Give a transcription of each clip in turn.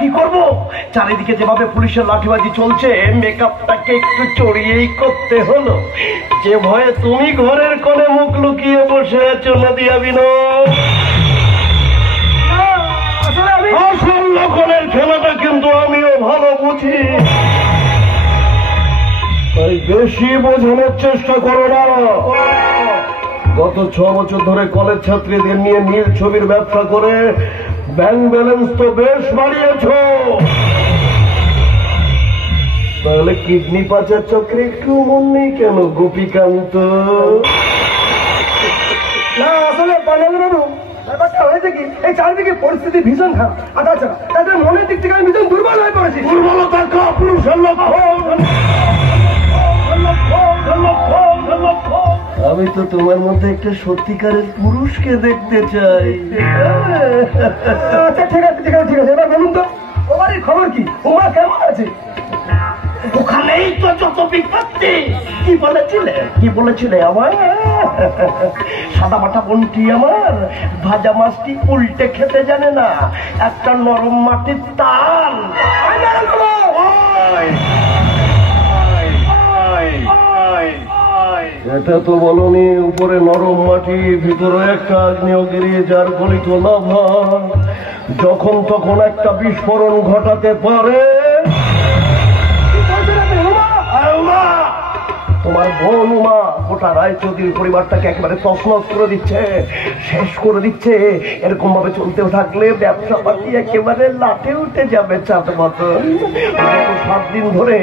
কি করবো? চারিদিকে যেভাবে পুলিশের লাঠিবাজি চলছে, মেকআপটাকে একটু চড়িয়েই করতে হলো। যে ভয়ে তুমি ঘরের কোণে মুখ লুকিয়ে বসে আছো নদিয়া বিনোদ। আসল লক্ষণের খেলাটা কিন্তু আমিও ভালো বুঝি, তাই বেশি বোঝানোর চেষ্টা করো না। গত 6 বছর ধরে কলেজ ছাত্রীদের নিয়ে নীল ছবির ব্যবসা করে ব্যাংক ব্যালেন্স তো বেশ বাড়িয়েছ, তাহলে কিডনি পাচার চক্রে একটু মন নেই কেন গোপীকান্ত? না আসলে বাবু ব্যাপারটা হয়েছে কি, এই চারিদিকে পরিস্থিতি ভীষণ খারাপ। আর তাছাড়া তাদের মনের দিক থেকে আমি ভীষণ দুর্বল হয়ে পড়েছি। দুর্বলতা কাপুরুষের লক্ষণ। আমি তো তোমার মধ্যে একটা সত্যিকারের পুরুষকে দেখতে চাই। আচ্ছা ঠিক আছে ঠিক আছে ঠিক আছে, এবার বলুন তো ও বাড়ির খবর কি? উমা কেমন আছে? ওখানেই তো যত বিপত্তি। কি বলেছিলে আমার? সাদা মাটা বোনটি আমার ভাজা মাছটি উল্টে খেতে জানে না, একটা নরম মাটির তাল। এটা তো বলনি উপরে নরম মাটি, ভিতরে একটা আগ্নেয়গিরি, যার গলিত লাভা যখন তখন একটা বিস্ফোরণ ঘটাতে পারে। তোমার বোন উমা গোটা রায়চৌধুরীর পরিবারটাকে একেবারে তছনছ করে দিচ্ছে, শেষ করে দিচ্ছে। এরকম ভাবে চলতে থাকলে ব্যবসা পাতি একেবারে লাটে উঠে যাবে চাঁদ মতন। 7 দিন ধরে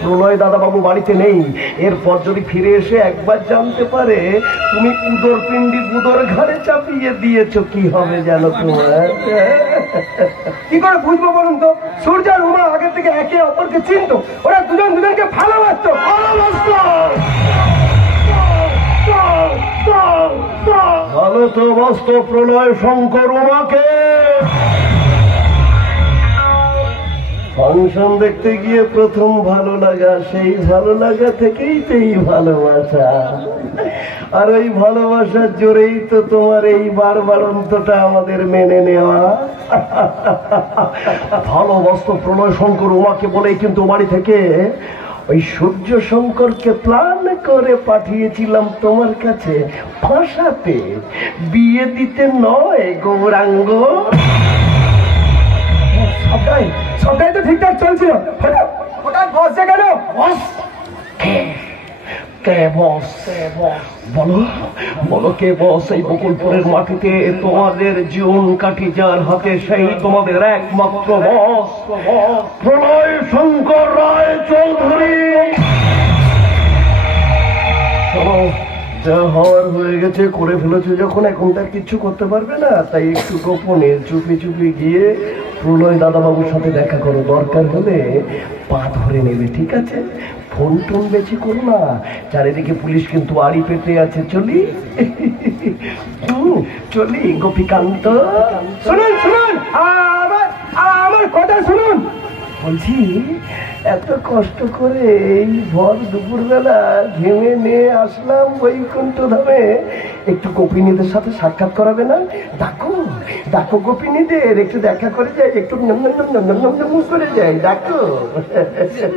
প্রলয় দাদাবাবু বাড়িতে নেই। এরপর যদি ফিরে এসে একবার জানতে পারে তুমি উদর পিণ্ডি বুদর ঘাড়ে চাপিয়ে দিয়েছো, কি হবে জানো তোমার? কি করে বুঝবো বলুন তো? সূর্য আর উমা আগের থেকে একে অপরকে চিনত, ওরা দুজন দুজনকে ভালোবাসতো। ভালো তো বাস্তব প্রলয় শঙ্কর উমাকে। ফাংশন দেখতে গিয়ে প্রথম ভালো লাগা, সেই ভালো লাগা থেকেই তো এই ভালোবাসা। আর ওই ভালোবাসার জোরেই তো তোমার এই বারবারন্তটা আমাদের মেনে নেওয়া। ভালোবাসত প্রলয় শঙ্কর উমাকে বলেই কিন্তু বাড়ি থেকে ওই সূর্য শঙ্করকে প্ল্যান করে পাঠিয়েছিলাম তোমার কাছে ফাঁসাতে, বিয়ে দিতে নয় গৌরাঙ্গ। সবটাই তো ঠিকঠাক চলছিল, হঠাৎ বসছে কেন? কে বস? বলো কে বস? এই বকুলপুরের মাটিতে তোমাদের জীবন কাটি যার হাতে, সেই তোমাদের একমাত্র বস প্রলয় শঙ্কর রায় চৌধুরী। যা হওয়ার হয়ে গেছে, করে ফেলেছে যখন, এখন তার কিচ্ছু করতে পারবে না। তাই একটু গোপনে চুপি চুপি গিয়ে প্রলয় দাদাবাবুর সাথে দেখা করো। দরকার হলে পা ধরে নেবে, ঠিক আছে? ফোন টোন বেশি করো না, চারিদিকে পুলিশ কিন্তু আড়ি পেতে আছে। চলি গোপীকান্ত। শুনুন শুনুন, আমার কথা শুনুন। বলছি এত কষ্ট করে এই ভর দুপুরবেলা ঘেমে নিয়ে আসলাম বৈকুণ্ঠ ধামে, একটু গোপিনীদের সাথে সাক্ষাৎ করাবে না? ডাকো গোপিনীদের, একটু দেখা করে যাই, একটু করে যাই, ডাকো।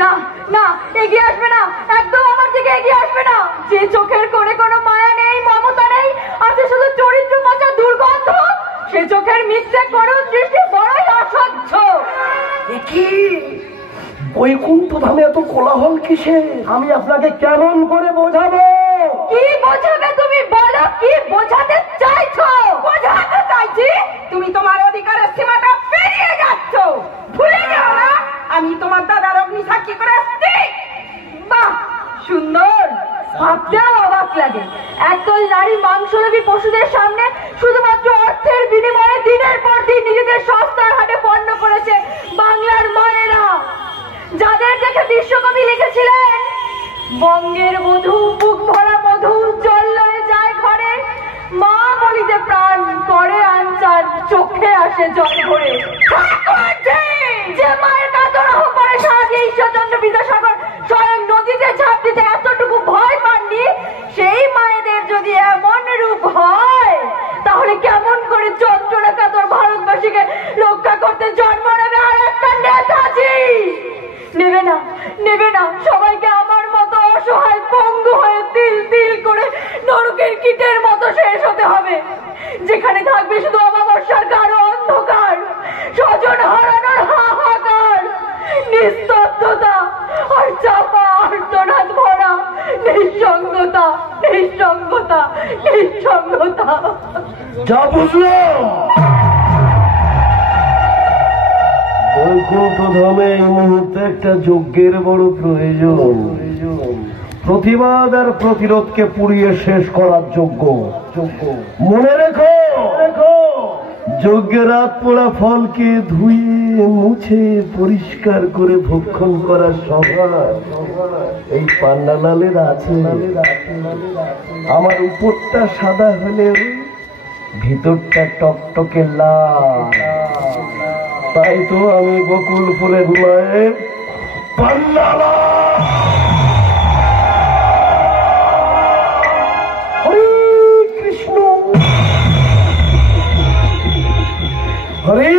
না না, এগিয়ে আসবে না, একদম আমার দিকে এগিয়ে আসবে না। যে চোখের কোণে কোনো মায়া নেই, মমতা নেই, আছে শুধু চরিত্র পচা দুর্গন্ধ, সে চোখের মিথ্যে করুণ দৃষ্টি বড়ই অসহ্য। কি বৈকুণ্ঠ ধামে এত কোলাহল কিসে? আমি আপনাকে কেমন করে বোঝাবো? কি বোঝাবে তুমি বলো, কি বোঝাতে চাইছো? বোঝাতে চাইছি তুমি তোমার অধিকারের সীমাটা পেরিয়ে যাচ্ছ। ভুলে যাও না আমি তোমার দাদার অগ্নি সাক্ষী করে আসছি। বাহ সুন্দর, ভাবতেও অবাক লাগে। একদল নারী মাংসলোভী পশুদের সামনে শুধুমাত্র অর্থের বিনিময়ে দিনের পর দিন নিজেদের সস্তার হাটে পণ্য করেছে বাংলার মায়েরা, যাদের দেখে বিশ্বকবি লিখেছিলেন বঙ্গের মধু বুক ভরা মধু জল লয়ে যায় ঘরে, মা বলিতে প্রাণ করে আনচার চোখে আসে জল ভরে। যে মায়ের কাতর আহ্বানে সারা দিয়ে ঈশ্বরচন্দ্র বিদ্যাসাগর স্বয়ং নদীতে ঝাঁপ দিতে এতটুকু ভয় পাননি, সেই মায়েদের যদি এমন রূপ হয় তাহলে কেমন করে করে যন্ত্রণা কাতর ভারতবাসীকে রক্ষা করতে জন্ম নেবে আর একটা নেতাজি। নেবে না, নেবে না, সবাইকে আমার মতো অসহায় পঙ্গু হয়ে তিল তিল করে নরকের কীটের মতো শেষ হতে হবে, যেখানে থাকবে শুধু অমাবস্যার গাঢ় অন্ধকার, স্বজন হারানোর হাহাকার, নিস্তব্ধতা আর চাপা আর্তনাদ ভরা নিঃসঙ্গতা, নিঃসঙ্গতা, নিঃসঙ্গতা। যা বুঝলাম, বৈকুণ্ঠ ধামে এই মুহূর্তে একটা যজ্ঞের বড় প্রয়োজন। প্রতিবাদ আর প্রতিরোধকে পুড়িয়ে শেষ করার যজ্ঞ। মনে রেখো, যজ্ঞের রাত পোড়া ফলকে ধুয়ে মুছে পরিষ্কার করে ভক্ষণ করার স্বভাব এই পান্নালালের আছে। আমার উপরটা সাদা হলেও ভিতরটা টকটকে লাল, তাই তো আমি বকুল ফুলের মায়ের পান্নালা। হরে কৃষ্ণ, হরে